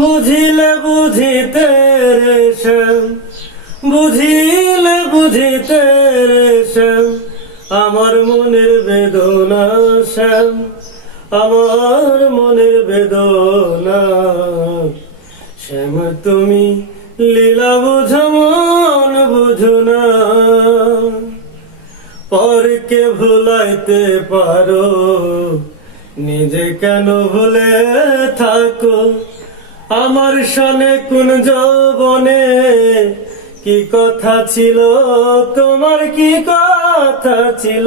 বুঝিলে বুঝিতে রে শ্যাম, বুঝিলে বুঝিতে রে শ্যাম, আমার মনের বেদনা শ্যাম, আমার মনের বেদনা। শ্যাম তুমি লীলা বুঝো মন বুঝো না, পরকে ভুলাইতে পারো, নিজে কেন ভুলে থাকো। আমার সনে কোন যৌবনে কি কথা ছিল, তোমার কি কথা ছিল।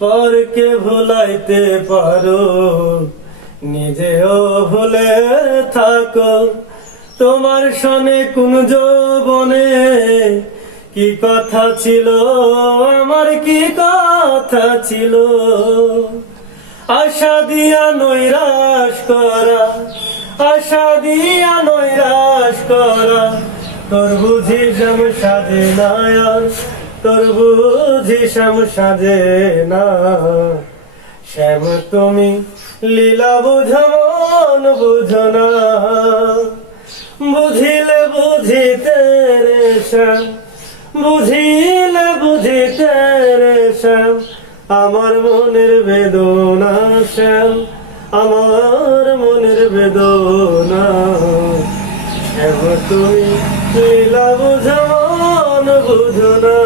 পরকে ভুলাইতে পারো, নিজেও ভুলে থাকো। তোমার সনে কোন যৌবনে কি কথা ছিল, আমার কি কথা ছিল। আশা দিয়া নৈরাশ করা, আশা দিয়া নৈরাশ করা, তোর বুঝি শ্যাম সাজে না আর, তোর বুঝি শ্যাম সাজে না। শ্যাম তুমি লীলা বুঝো মন বুঝো না, বুঝিলে বুঝিতে রে শ্যাম, বুঝিলে বুঝিতে রে শ্যাম, আমার মনের বেদনা শ্যাম, আমার মনের বেদনা। শ্যাম তুমি লীলা বুঝো মন বুঝো না।